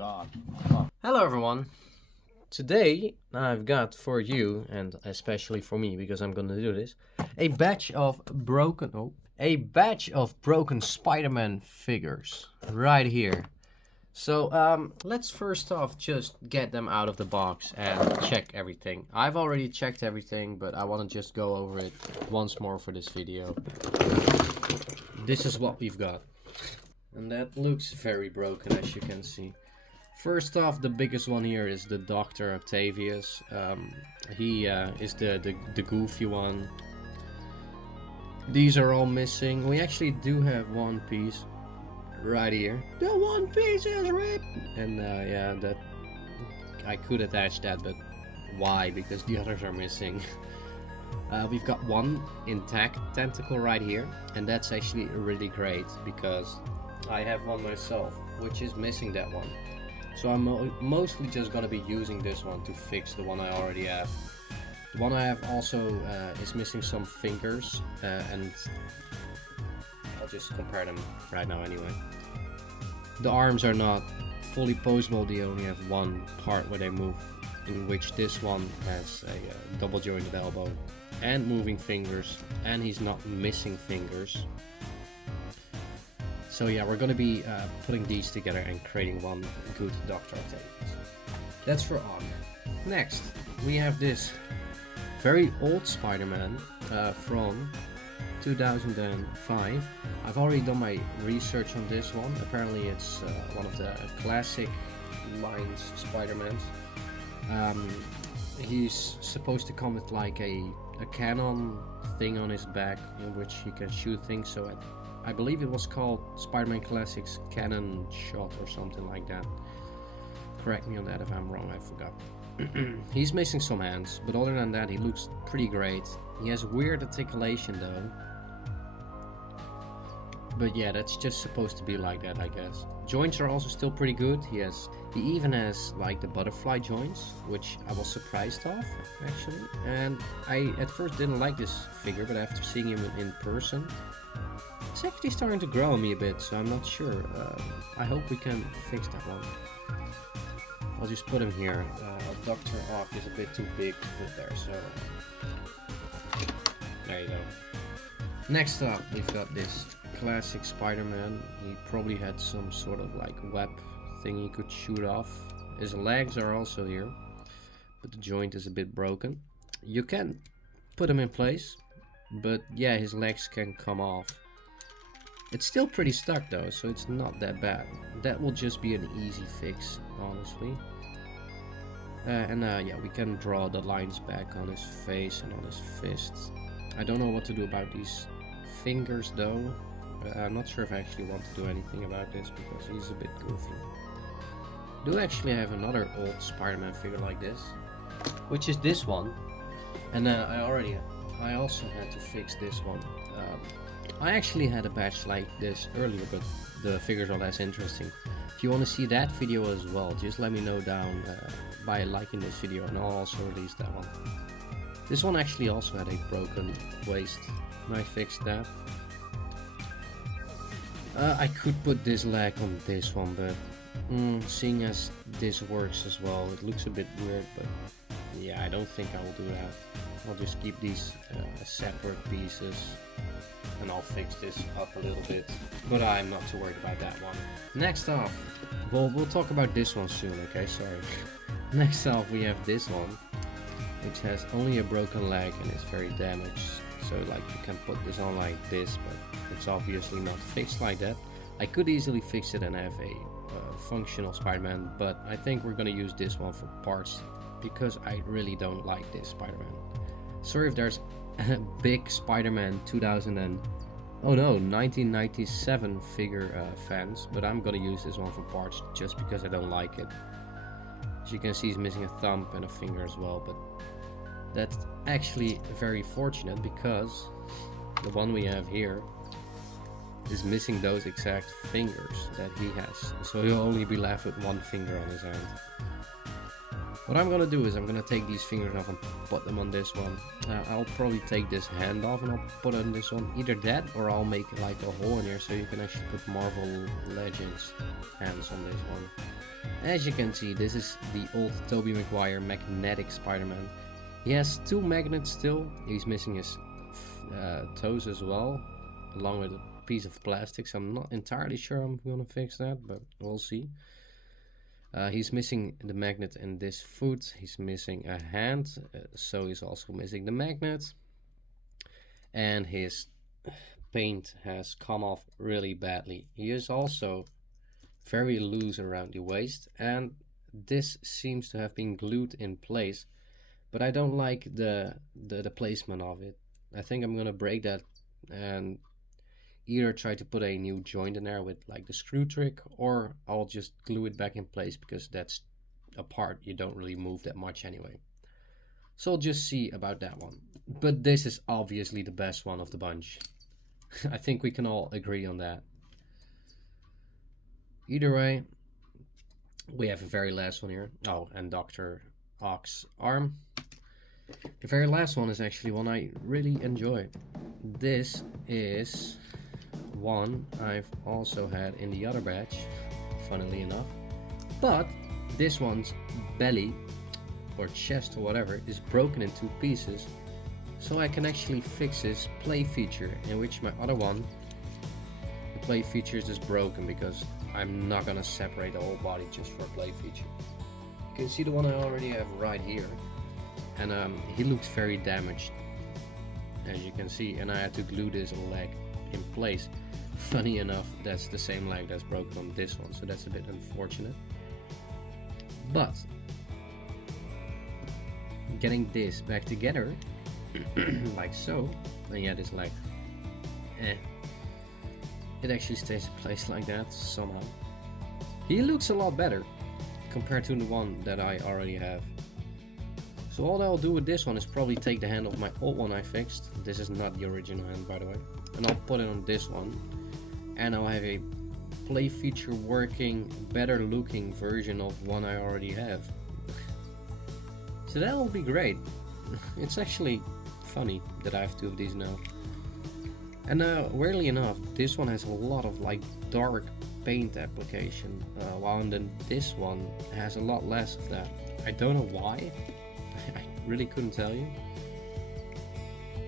God. Oh. Hello everyone. Today I've got for you, and especially for me because I'm gonna do this, a batch of broken Spider-Man figures right here. So let's first off just get them out of the box and check everything. I've already checked everything, but I want to just go over it once more for this video. This is what we've got. And that looks very broken, as you can see. First off, the biggest one here is the Dr. Octavius. He is the goofy one. These are all missing. We actually do have one piece right here. The one piece is ripped! And yeah, that I could attach that, but why? Because the others are missing. We've got one intact tentacle right here, and that's actually really great because I have one myself, which is missing that one. So I'm mostly just gonna be using this one to fix the one I already have. The one I have also is missing some fingers, and I'll just compare them right now anyway. The arms are not fully posable, they only have one part where they move, in which this one has a double jointed elbow and moving fingers, and he's not missing fingers. So yeah, we're gonna be putting these together and creating one good Dr. Octavius. That's for Ock. Next, we have this very old Spider-Man from 2005. I've already done my research on this one. Apparently it's one of the classic lines Spider-Mans. He's supposed to come with like a cannon thing on his back in which he can shoot things. So I believe it was called Spider-Man Classics Cannon Shot or something like that. Correct me on that if I'm wrong, I forgot. He's missing some hands, but other than that he looks pretty great. He has weird articulation though. But yeah, that's just supposed to be like that, I guess. Joints are also still pretty good. He even has like the butterfly joints, which I was surprised of actually. And I at first didn't like this figure, but after seeing him in person, it's actually starting to grow on me a bit, so I'm not sure. I hope we can fix that one. I'll just put him here. Dr. Ock is a bit too big to put there, so there you go. Next up, we've got this classic Spider-Man. He probably had some sort of like web thing he could shoot off. His legs are also here, but the joint is a bit broken. You can put him in place, but yeah, his legs can come off. It's still pretty stuck though, so it's not that bad. That will just be an easy fix, honestly. Yeah, we can draw the lines back on his face and on his fists. I don't know what to do about these fingers though. I'm not sure if I actually want to do anything about this because he's a bit goofy. I do actually have another old Spider-Man figure like this, which is this one. And I also had to fix this one. I actually had a batch like this earlier, but the figures are less interesting. If you want to see that video as well, just let me know down by liking this video, and I'll also release that one. This one actually also had a broken waist, and I fixed that. I could put this leg on this one, but seeing as this works as well, it looks a bit weird, but yeah, I don't think I will do that. I'll just keep these separate pieces, and I'll fix this up a little bit, but I'm not too worried about that one. Next off, we'll talk about this one soon, okay, sorry. Next off we have this one, which has only a broken leg and is very damaged. So like you can put this on like this, but it's obviously not fixed like that. I could easily fix it and have a functional Spider-Man, but I think we're gonna use this one for parts because I really don't like this Spider-Man. Sorry if there's big Spider-Man 1997 figure fans, but I'm gonna use this one for parts just because I don't like it. As you can see, he's missing a thumb and a finger as well, but that's actually very fortunate because the one we have here is missing those exact fingers that he has, so he'll only be left with one finger on his hand. What I'm gonna do is I'm gonna take these fingers off and put them on this one. I'll probably take this hand off and I'll put it on this one. Either that or I'll make like a hole in here so you can actually put Marvel Legends hands on this one. As you can see, this is the old Tobey Maguire magnetic Spider-Man. He has 2 magnets still. He's missing his toes as well, along with a piece of plastic. So I'm not entirely sure I'm gonna fix that, but we'll see. He's missing the magnet in this foot. He's missing a hand, so he's also missing the magnet. And his paint has come off really badly. He is also very loose around the waist, and this seems to have been glued in place, but I don't like the placement of it. I think I'm gonna break that and either try to put a new joint in there with like the screw trick, or I'll just glue it back in place, because that's a part you don't really move that much anyway. So I'll just see about that one. But this is obviously the best one of the bunch. I think we can all agree on that. Either way, we have a very last one here. Oh, and Dr. Ock's arm. The very last one is actually one I really enjoy. This is one I've also had in the other batch, funnily enough. But this one's belly or chest or whatever is broken in 2 pieces. So I can actually fix this play feature, in which my other one, the play feature is just broken, because I'm not gonna separate the whole body just for a play feature. You can see the one I already have right here, and he looks very damaged, as you can see, and I had to glue this leg in place. Funny enough, that's the same leg that's broken on this one, so that's a bit unfortunate. But getting this back together like so, and yeah, this leg, it actually stays in place like that somehow. He looks a lot better compared to the one that I already have. So all I'll do with this one is probably take the hand of my old one I fixed. This is not the original hand, by the way, and I'll put it on this one, and I'll have a play feature working, better looking version of one I already have. So that will be great. It's actually funny that I have 2 of these now. And weirdly enough, this one has a lot of like dark paint application, while then this one has a lot less of that. I don't know why. I really couldn't tell you.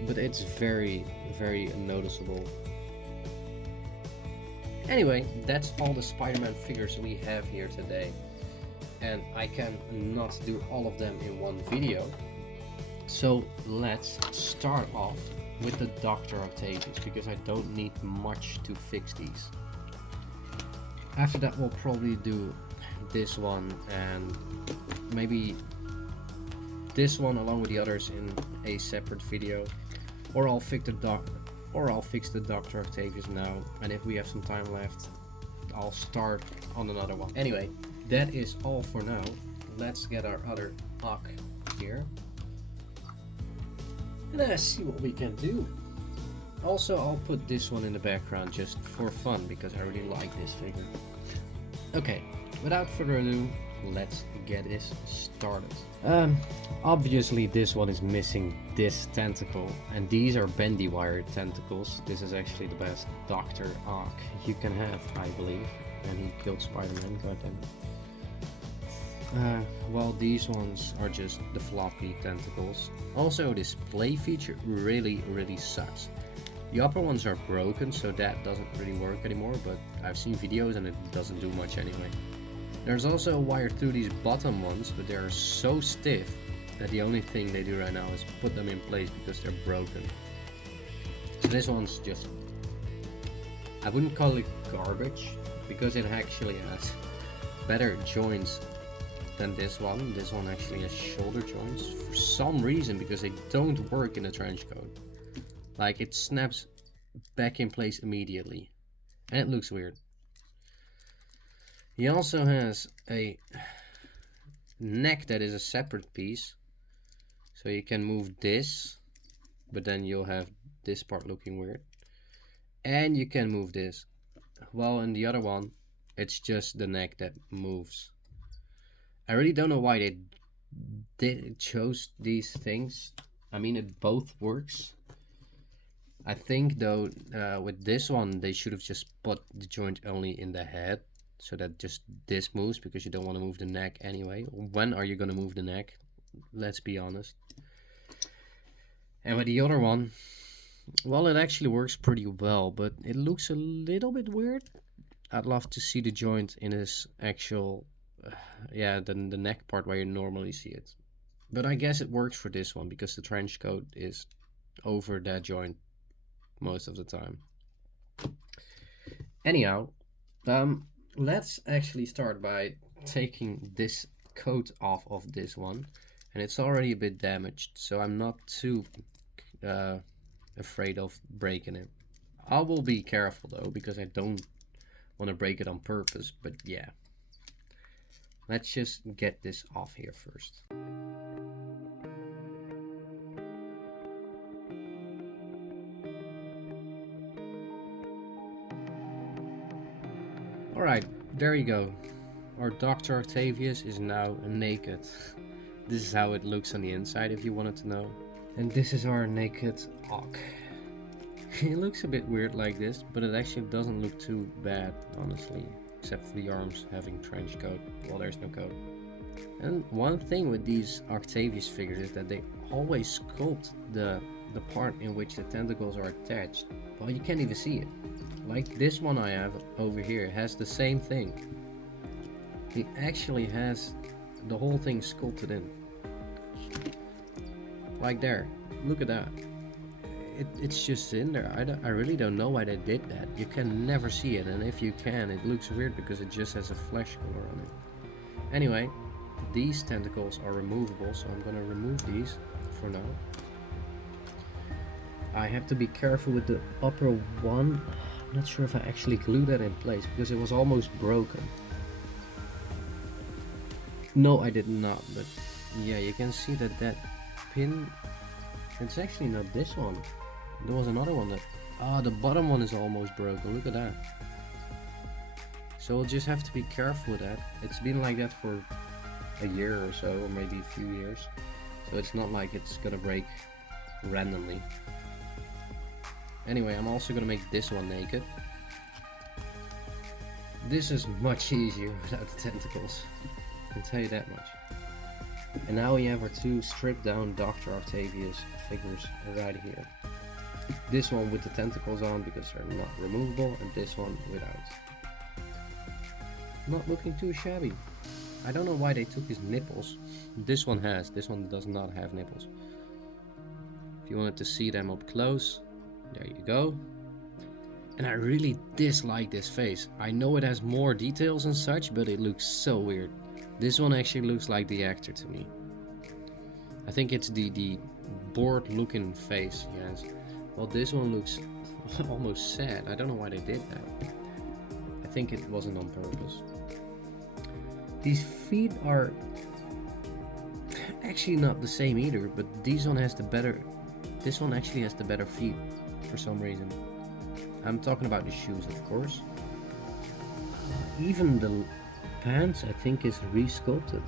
But it's very, very noticeable. Anyway, that's all the Spider-Man figures we have here today. And I can not do all of them in one video. So let's start off with the Dr. Octavius, because I don't need much to fix these. After that we'll probably do this one and maybe this one along with the others in a separate video, or I'll fix the Dr. Octavius now, and if we have some time left I'll start on another one. Anyway, that is all for now. Let's get our other Ock here. And let's see what we can do. Also, I'll put this one in the background just for fun, because I really like this figure. Okay, without further ado, let's get this started. Obviously this one is missing this tentacle, and these are bendy wire tentacles. This is actually the best Dr. Ock you can have, I believe. And he killed Spider-Man, goddammit. Well, these ones are just the floppy tentacles. Also, this play feature really sucks. The upper ones are broken, so that doesn't really work anymore, but I've seen videos and it doesn't do much anyway. There's also a wire through these bottom ones, but they are so stiff that the only thing they do right now is put them in place because they're broken. So this one's just, I wouldn't call it garbage, because it actually has better joints than this one. This one actually has shoulder joints for some reason, because they don't work in a trench coat. Like, it snaps back in place immediately, and it looks weird. He also has a neck that is a separate piece, so you can move this, but then you'll have this part looking weird. And you can move this. Well, in the other one, it's just the neck that moves. I really don't know why they chose these things. I mean, it both works. I think though, with this one, they should have just put the joint only in the head, so that just this moves, because you don't want to move the neck anyway. When are you going to move the neck? Let's be honest. And with the other one, well, it actually works pretty well, but it looks a little bit weird. I'd love to see the joint in its actual, yeah, the neck part where you normally see it. But I guess it works for this one because the trench coat is over that joint most of the time. Anyhow, let's actually start by taking this coat off of this one. And it's already a bit damaged, so I'm not too afraid of breaking it. I will be careful though, because I don't want to break it on purpose, but yeah. Let's just get this off here first. Alright, there you go. Our Dr. Octavius is now naked. This is how it looks on the inside, if you wanted to know. And this is our naked Ock. It looks a bit weird like this, but it actually doesn't look too bad, honestly. Except for the arms having trench coat. Well, there's no coat. And one thing with these Octavius figures is that they always sculpt the part in which the tentacles are attached. Well, you can't even see it. Like this one I have over here has the same thing. He actually has the whole thing sculpted in. Like there. Look at that. It's just in there. I really don't know why they did that. You can never see it, and if you can, it looks weird because it just has a flesh color on it. Anyway, these tentacles are removable, so I'm gonna remove these for now. I have to be careful with the upper one. I'm not sure if I actually glued that in place because it was almost broken. No, I did not, but yeah, you can see that that pin, it's actually not this one. There was another one that, the bottom one is almost broken. Look at that. So we'll just have to be careful with that. It's been like that for a year or so, or maybe a few years. So it's not like it's gonna break randomly. Anyway, I'm also gonna make this one naked. This is much easier without the tentacles. I can tell you that much. And now we have our two stripped down Dr. Octavius figures right here. This one with the tentacles on because they're not removable, and this one without. Not looking too shabby. I don't know why they took his nipples. This one has, this one does not have nipples. If you wanted to see them up close, there you go. And I really dislike this face. I know it has more details and such, but it looks so weird. This one actually looks like the actor to me. I think it's the bored looking face he has. Well, this one looks almost sad. I don't know why they did that. I think it wasn't on purpose. These feet are actually not the same either, but this one actually has the better feet for some reason. I'm talking about the shoes, of course. Even the pants, I think, is re-sculpted.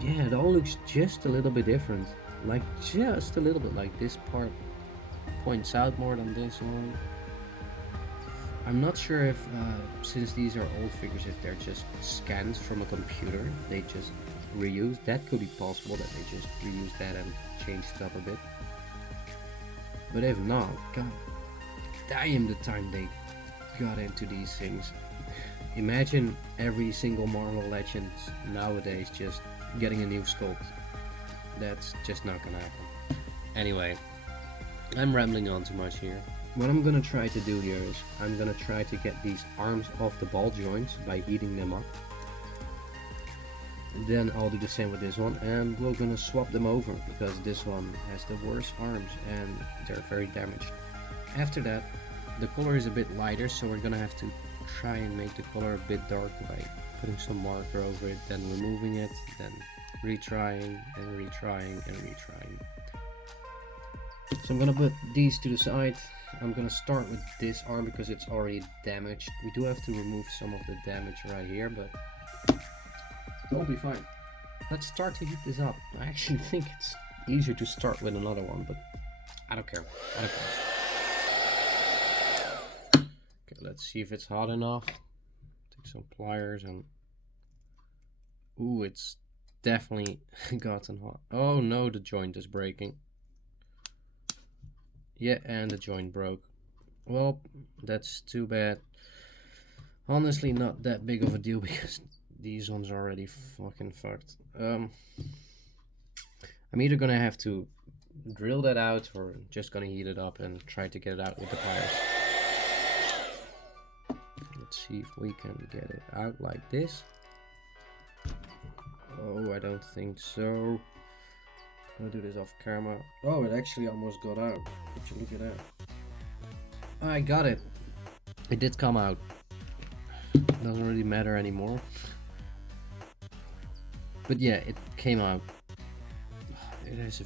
Yeah, it all looks just a little bit different. Like, just a little bit, like this part points out more than this one. I'm not sure if, since these are old figures, if they're just scans from a computer, they just reuse. That could be possible, that they just reuse that and changed it up a bit. But if not, god damn the time they got into these things. Imagine every single Marvel Legends nowadays just getting a new sculpt. That's just not gonna happen. Anyway, I'm rambling on too much here. What I'm gonna try to do here is I'm gonna try to get these arms off the ball joints by heating them up. Then I'll do the same with this one, and we're gonna swap them over because this one has the worst arms and they're very damaged. After that, the color is a bit lighter, so we're gonna have to try and make the color a bit darker by putting some marker over it, then removing it, then retrying and retrying and retrying. So I'm gonna put these to the side. I'm gonna start with this arm because it's already damaged. We do have to remove some of the damage right here, but it'll be fine. Let's start to heat this up. I actually think it's easier to start with another one, but I don't care. I don't care. Okay, let's see if it's hot enough. Some pliers and... Ooh, it's definitely gotten hot. Oh no, the joint is breaking. Yeah, and the joint broke. Well, that's too bad. Honestly, not that big of a deal because these ones are already fucking fucked. I'm either gonna have to drill that out or just gonna heat it up and try to get it out with the pliers. Let's see if we can get it out like this. Oh, I don't think so. I'll do this off camera. Oh, it actually almost got out. Would you look at that? I got it. It did come out. Doesn't really matter anymore. But yeah, it came out. It is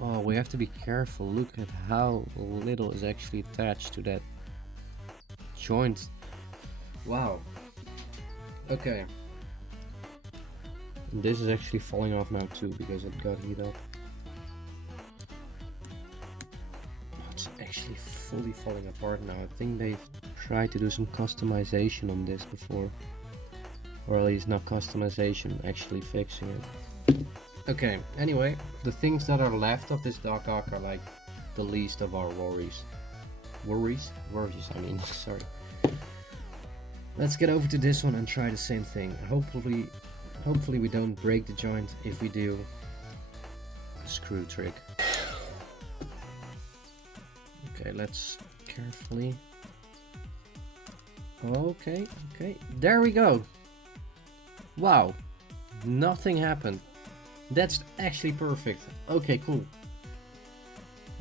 oh, we have to be careful. Look at how little is actually attached to that joint. Wow. Okay. And this is actually falling off now too because it got heat up. It's actually fully falling apart now. I think they've tried to do some customization on this before. Or at least not customization, actually fixing it. Okay, anyway, the things that are left of this Dock Ock are like the least of our worries. Worries, I mean, sorry. Let's get over to this one and try the same thing. Hopefully we don't break the joint. If we do, screw trick. Okay, let's carefully. Okay, there we go. Wow, nothing happened. That's actually perfect. Okay, cool.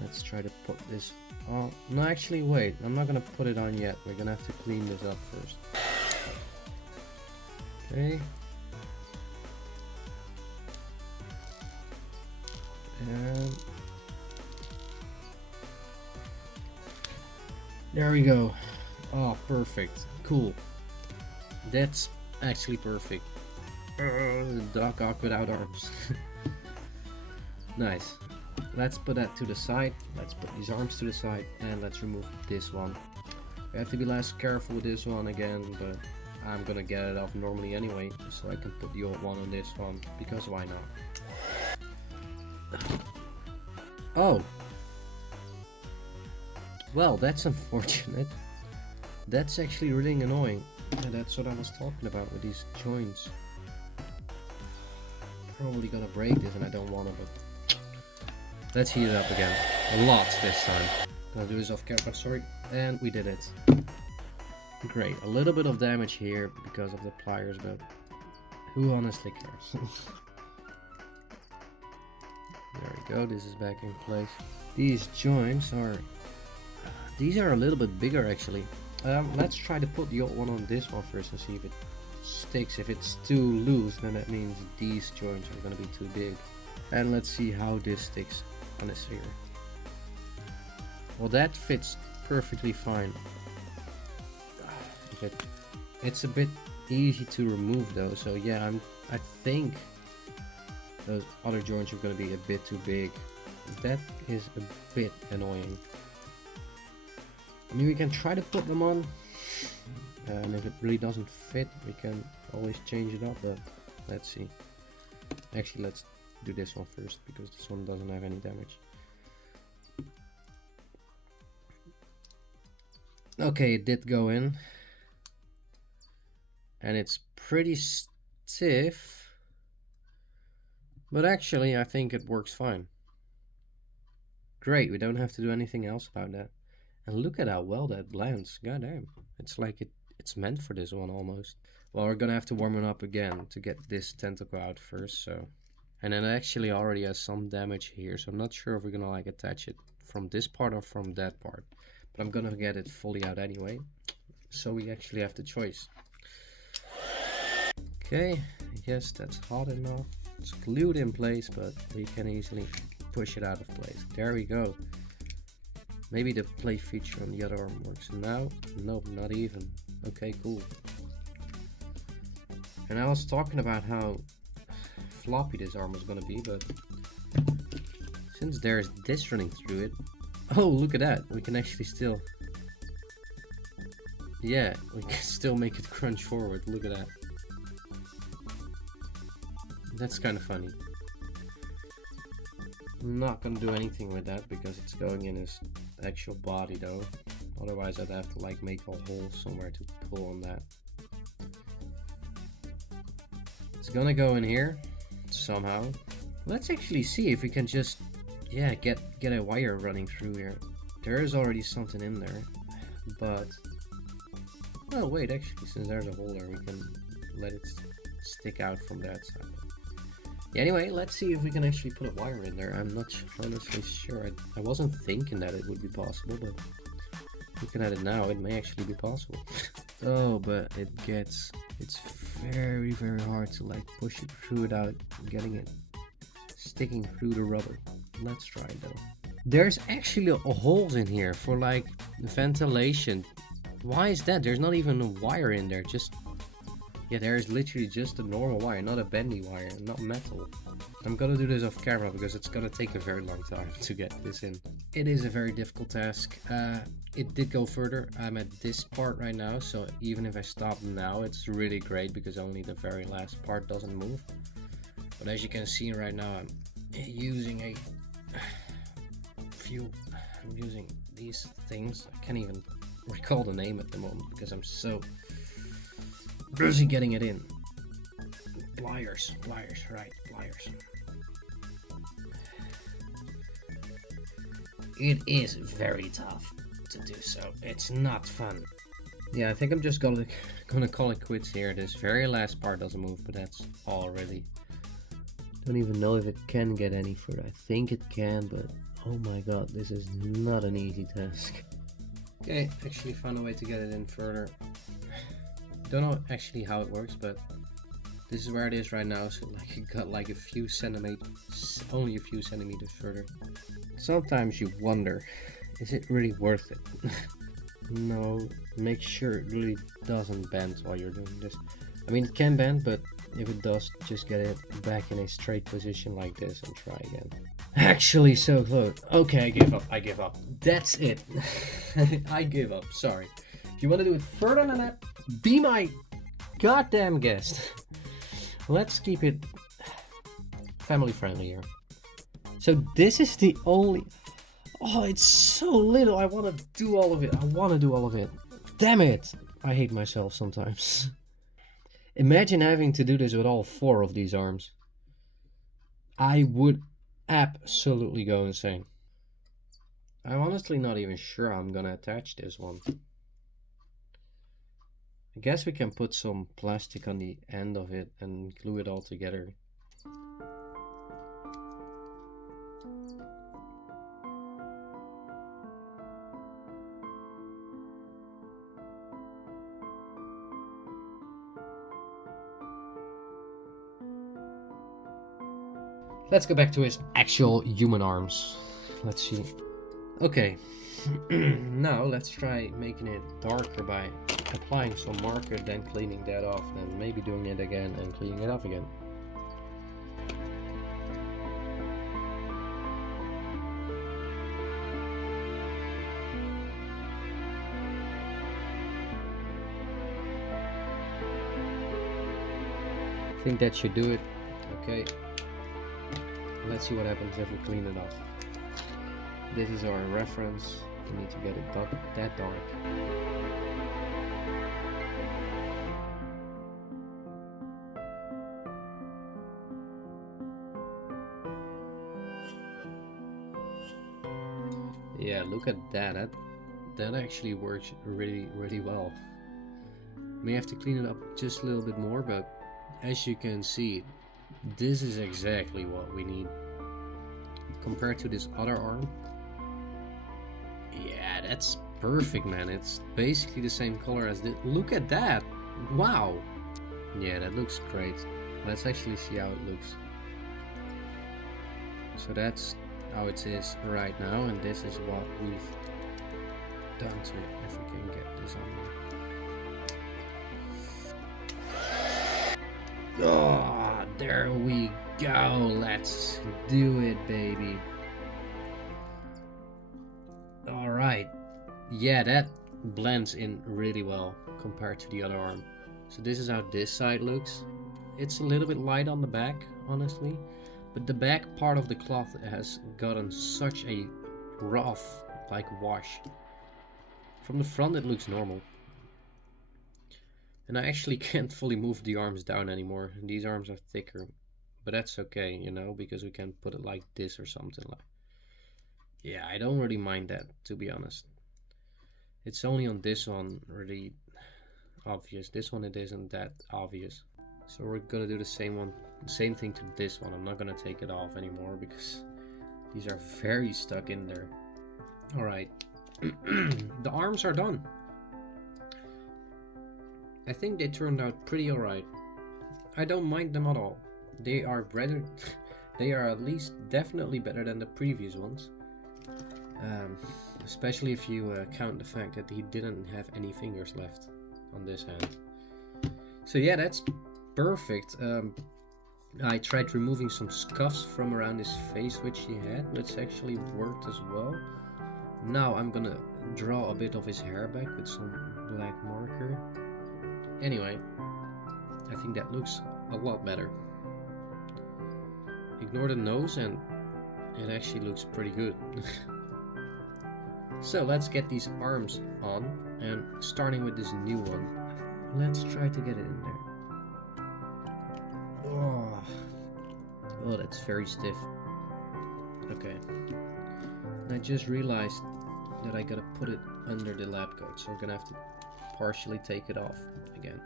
Let's try to put this on. No, actually, wait. I'm not gonna put it on yet. We're gonna have to clean this up first. Okay. And there we go. Oh, perfect. Cool. That's actually perfect. The Dock Ock without arms. Nice. Let's put that to the side. Let's put these arms to the side and let's remove this one. We have to be less careful with this one again, but I'm gonna get it off normally anyway, so I can put the old one on this one, because why not? Oh! Well, that's unfortunate. That's actually really annoying. Yeah, that's what I was talking about with these joints. Probably gonna break this and I don't want to, but let's heat it up again. A lot this time. Gonna do this off camera, sorry. And we did it. Great. A little bit of damage here because of the pliers, but who honestly cares? There we go, this is back in place. These joints are... these are a little bit bigger actually. Let's try to put the old one on this one first and see if it sticks. If it's too loose, then that means these joints are going to be too big. And let's see how this sticks on a sphere. Well, that fits perfectly fine. But it's a bit easy to remove though, so yeah, I think those other joints are going to be a bit too big. That is a bit annoying. I mean, we can try to put them on, and if it really doesn't fit, we can always change it up, but let's see. Actually, let's do this one first, because this one doesn't have any damage. Okay, it did go in, and it's pretty stiff, but actually I think it works fine. Great, we don't have to do anything else about that. And look at how well that blends. God damn. It's like it's meant for this one almost. Well, we're gonna have to warm it up again to get this tentacle out first, so. And it actually already has some damage here, so I'm not sure if we're gonna like attach it from this part or from that part. But I'm gonna get it fully out anyway. So we actually have the choice. Okay, yes, that's hot enough. It's glued in place, but we can easily push it out of place. There we go. Maybe the play feature on the other arm works now. Nope, not even. Okay, cool. And I was talking about how floppy this arm was gonna be, but since there's this running through it, oh, look at that, we can actually still Yeah, we can still make it crunch forward. Look at that. That's kind of funny. I'm not gonna do anything with that because it's going in his actual body though. Otherwise I'd have to like make a hole somewhere to pull on that. It's gonna go in here somehow. Let's actually see if we can just, yeah, get a wire running through here. There is already something in there, but oh wait, actually, since there's a hole there, we can let it stick out from that side. Yeah, anyway, let's see if we can actually put a wire in there. I'm not honestly sure. I wasn't thinking that it would be possible, but looking at it now, it may actually be possible. Oh, but it's very, very hard to like push it through without getting it sticking through the rubber. Let's try it though. There's actually holes in here for like ventilation. Why is that? There's not even a wire in there. Just, yeah, there's literally just a normal wire, not a bendy wire, not metal. I'm gonna do this off camera because it's gonna take a very long time to get this in. It is a very difficult task. It did go further. I'm at this part right now, so even if I stop now, it's really great because only the very last part doesn't move. But as you can see right now, I'm using I'm using these things. I can't even recall the name at the moment because I'm so busy getting it in. Pliers, right, pliers. It is very tough to do so. It's not fun. Yeah, I think I'm just gonna call it quits here. This very last part doesn't move, but that's all really. Don't even know if it can get any further. I think it can, but oh my god, this is not an easy task. Okay, actually found a way to get it in further. Don't know actually how it works, but this is where it is right now, so like it got like a few centimeters, only a few centimeters further. Sometimes you wonder, is it really worth it? No, make sure it really doesn't bend while you're doing this. I mean, it can bend, but if it does, just get it back in a straight position like this and try again. Actually, so close. Okay, I give up. That's it. I give up, sorry. If you want to do it further than that, be my goddamn guest. Let's keep it family friendly here. So this is the only... Oh, it's so little. I want to do all of it. Damn it. I hate myself sometimes. Imagine having to do this with all 4 of these arms. I would absolutely go insane. I'm honestly not even sure how I'm gonna attach this one. I guess we can put some plastic on the end of it and glue it all together. Let's go back to his actual human arms. Let's see. Okay, now let's try making it darker by applying some marker, then cleaning that off, then maybe doing it again and cleaning it off again. I think that should do it. Okay. Let's see what happens if we clean it off. This is our reference. We need to get it that dark. Yeah, look at that. That actually works really, really well. May have to clean it up just a little bit more, but as you can see, this is exactly what we need. Compared to this other arm, yeah, that's perfect, man. It's basically the same color as this. Look at that. Wow. Yeah, that looks great. Let's actually see how it looks. So that's how it is right now, and this is what we've done to it. If we can get this on there. Oh, there we go. Let's do it, baby. All right. Yeah, blends in really well compared to the other arm. So this is how this side looks. It's a little bit light on the back, honestly, but the back part of the cloth has gotten such a rough like wash. From the front it looks normal. And I actually can't fully move the arms down anymore. These arms are thicker, but that's okay, you know, because we can put it like this or something like. Yeah, I don't really mind that, to be honest. It's only on this one really obvious. This one it isn't that obvious. So we're gonna do the same thing to this one. I'm not gonna take it off anymore because these are very stuck in there. All right, the arms are done. I think they turned out pretty alright. I don't mind them at all. They are better. They are at least definitely better than the previous ones. Especially if you count the fact that he didn't have any fingers left on this hand. So yeah, that's perfect. I tried removing some scuffs from around his face which he had, which actually worked as well. Now I'm gonna draw a bit of his hair back with some black marker. Anyway, I think that looks a lot better. Ignore the nose and it actually looks pretty good. So let's get these arms on, and starting with this new one. Let's try to get it in there. Oh, that's very stiff. Okay. And I just realized that I gotta put it under the lab coat, so we're gonna have to partially take it off again.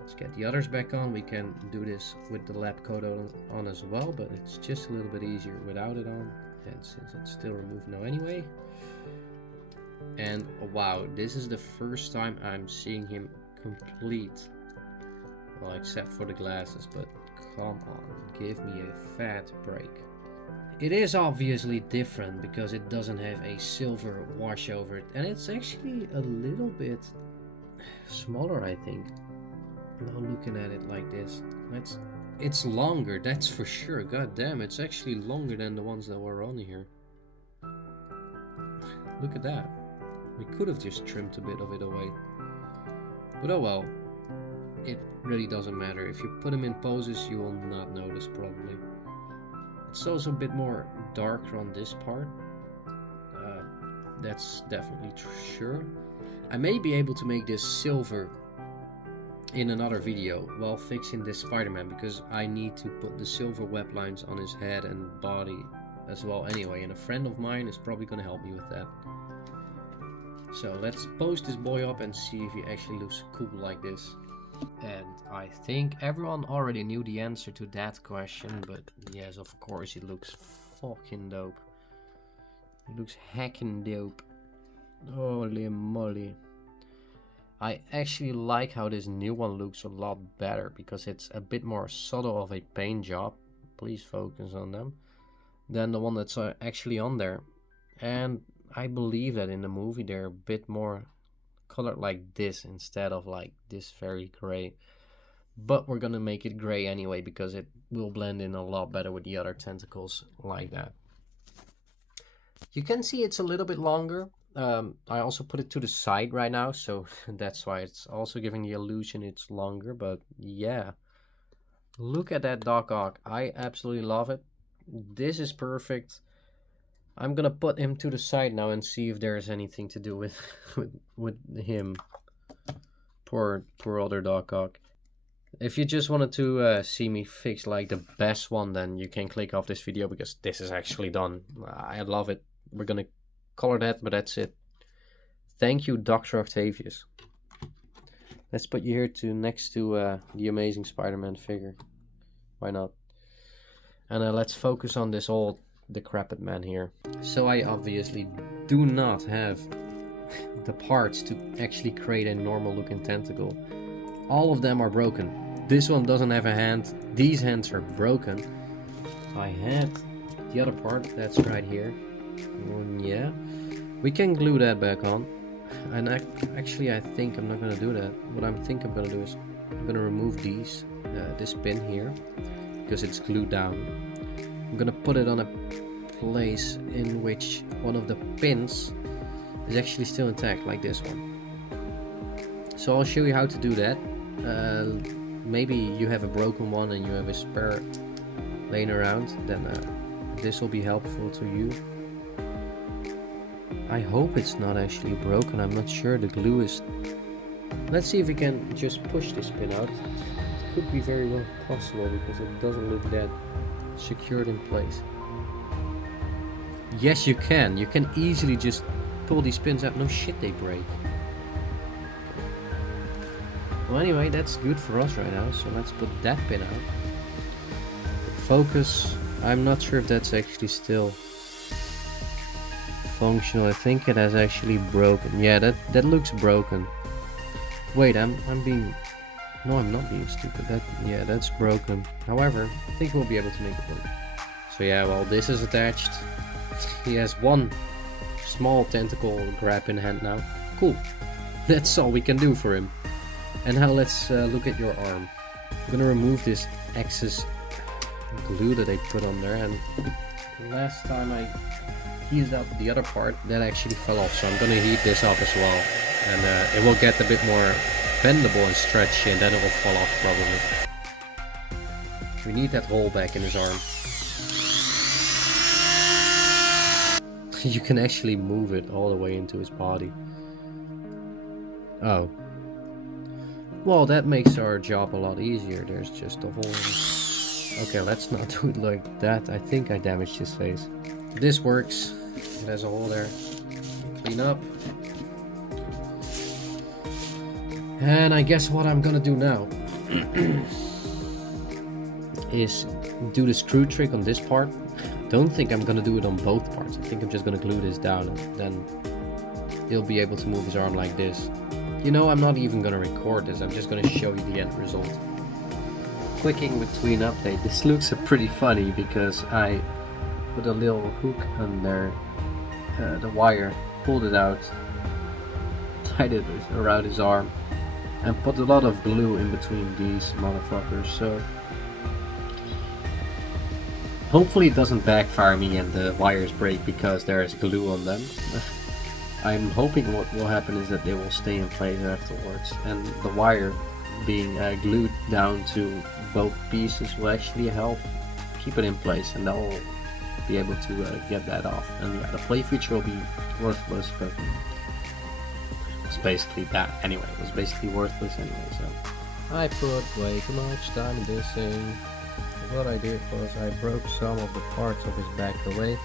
Let's get the others back on. We can do this with the lab coat on as well, but it's just a little bit easier without it on, and since it's still removed now anyway. And wow, this is the first time I'm seeing him complete, well, except for the glasses, but come on, give me a fat break. It is obviously different because it doesn't have a silver wash over it, and it's actually a little bit smaller, I think. Now looking at it like this, it's longer, that's for sure. God damn, it's actually longer than the ones that were on here. Look at that. We could have just trimmed a bit of it away, but oh well. It really doesn't matter. If you put them in poses, you will not notice probably. It's also a bit more darker on this part. That's definitely sure. I may be able to make this silver in another video while fixing this Spider-Man, because I need to put the silver web lines on his head and body as well anyway, and a friend of mine is probably going to help me with that. So let's pose this boy up and see if he actually looks cool like this. And I think everyone already knew the answer to that question, but yes, of course, he looks fucking dope. He looks heckin' dope. Holy moly. I actually like how this new one looks a lot better, because it's a bit more subtle of a paint job. Please focus on them. Than the one that's actually on there. And I believe that in the movie they're a bit more colored like this instead of like this very gray, but we're gonna make it gray anyway because it will blend in a lot better with the other tentacles like that. You can see it's a little bit longer. I also put it to the side right now, so that's why it's also giving the illusion it's longer. But yeah, look at that Dock Ock. I absolutely love it. This is perfect. I'm gonna put him to the side now and see if there's anything to do with him. Poor other Dock Ock. If you just wanted to see me fix like the best one, then you can click off this video because this is actually done. I love it. We're gonna color that, but that's it. Thank you, Dr. Octavius. Let's put you here next to the Amazing Spider-Man figure. Why not? And let's focus on this old decrepit man here. So I obviously do not have the parts to actually create a normal looking tentacle. All of them are broken. This one doesn't have a hand. These hands are broken. I had the other part that's right here. Yeah, we can glue that back on. And actually I think I'm not gonna do that. What I think I'm gonna do is I'm gonna remove this pin here because it's glued down. I'm gonna put it on a place in which one of the pins is actually still intact, like this one. So I'll show you how to do that. Maybe you have a broken one and you have a spare laying around, then this will be helpful to you. I hope it's not actually broken, I'm not sure. The glue is... Let's see if we can just push this pin out. It could be very well possible because it doesn't look that secured in place. Yes, you can. You can easily just pull these pins out. No shit, they break. Well, anyway, that's good for us right now, so let's put that pin out. Focus. I'm not sure if that's actually still functional. I think it has actually broken. Yeah, that looks broken. Wait, I'm being... No, I'm not being stupid. Yeah, that's broken. However, I think we'll be able to make it work. So yeah, well, this is attached. He has one small tentacle grab in hand now. Cool. That's all we can do for him. And now let's look at your arm. I'm gonna remove this excess glue that I put on there, and last time I heated up the other part, that actually fell off, so I'm gonna heat this up as well, and it will get a bit more bendable and stretchy, and then it will fall off probably. We need that hole back in his arm. You can actually move it all the way into his body. Oh. Well, that makes our job a lot easier. There's just a hole. Okay, let's not do it like that. I think I damaged his face. This works. It has a hole there. Clean up. And I guess what I'm gonna do now is do the screw trick on this part. Don't think I'm gonna do it on both parts. I think I'm just gonna glue this down, and then he'll be able to move his arm like this. You know, I'm not even gonna record this. I'm just gonna show you the end result. Quick in between update. This looks pretty funny because I put a little hook under the wire, pulled it out, tied it around his arm, and put a lot of glue in between these motherfuckers. So hopefully it doesn't backfire me and the wires break because there is glue on them. I'm hoping what will happen is that they will stay in place afterwards, and the wire being glued down to both pieces will actually help keep it in place, and they'll be able to get that off. And yeah, the play feature will be worthless, but it's basically that anyway. It was basically worthless anyway, so I put way too much time in this thing. What I did was I broke some of the parts of his back away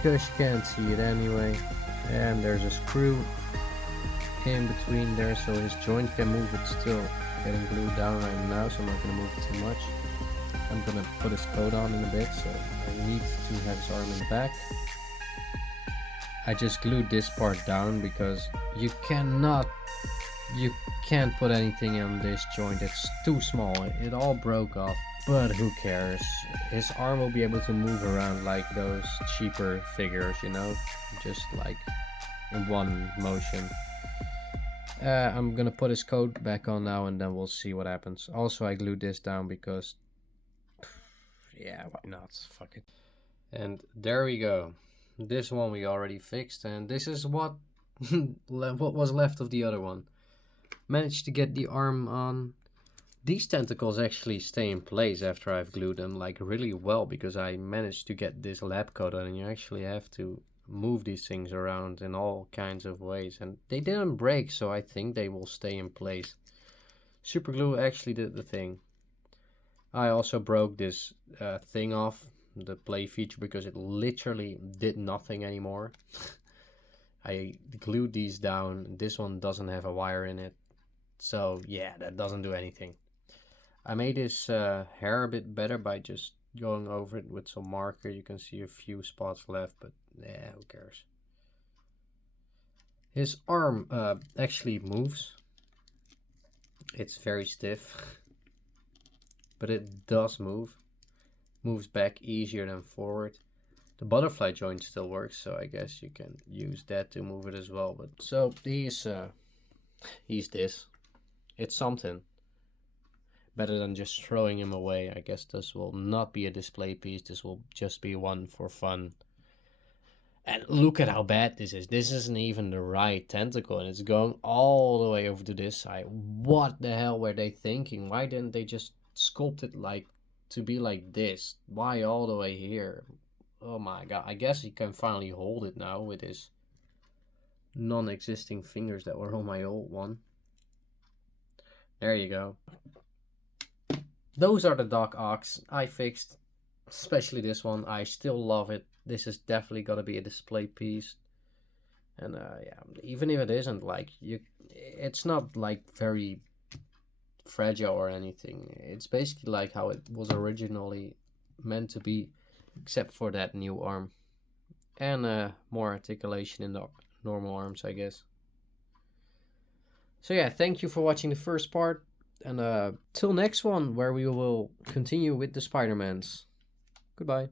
because you can't see it anyway, and there's a screw in between there so his joint can move. It's still getting glued down right now, so I'm not going to move it too much. I'm going to put his coat on in a bit, so I need to have his arm in the back. I just glued this part down because you can't put anything on this joint. It's too small. It all broke off. But who cares? His arm will be able to move around like those cheaper figures, you know? Just like in one motion. I'm gonna put his coat back on now, and then we'll see what happens. Also, I glued this down because... yeah, why not? Fuck it. And there we go. This one we already fixed, and this is what what was left of the other one. Managed to get the arm on. These tentacles actually stay in place after I've glued them like really well, because I managed to get this lab coat on, and you actually have to move these things around in all kinds of ways, and they didn't break, so I think they will stay in place. Super glue actually did the thing. I also broke this thing off, the play feature, because it literally did nothing anymore. I glued these down. This one doesn't have a wire in it, so yeah, that doesn't do anything. I made his hair a bit better by just going over it with some marker. You can see a few spots left, but yeah, who cares. His arm actually moves. It's very stiff, but it does move. Moves back easier than forward. The butterfly joint still works, so I guess you can use that to move it as well. But so he's this. It's something. Better than just throwing him away. I guess this will not be a display piece. This will just be one for fun. And look at how bad this is. This isn't even the right tentacle, and it's going all the way over to this side. What the hell were they thinking? Why didn't they just sculpt it like to be like this? Why all the way here? Oh my god. I guess he can finally hold it now with his non-existing fingers that were on my old one. There you go. Those are the Dock Ocks I fixed. Especially this one. I still love it. This is definitely gonna be a display piece. And yeah, even if it isn't, like, it's not like very fragile or anything. It's basically like how it was originally meant to be, except for that new arm. And more articulation in the normal arms, I guess. So yeah, thank you for watching the first part. And till next one, where we will continue with the Spider-Mans. Goodbye.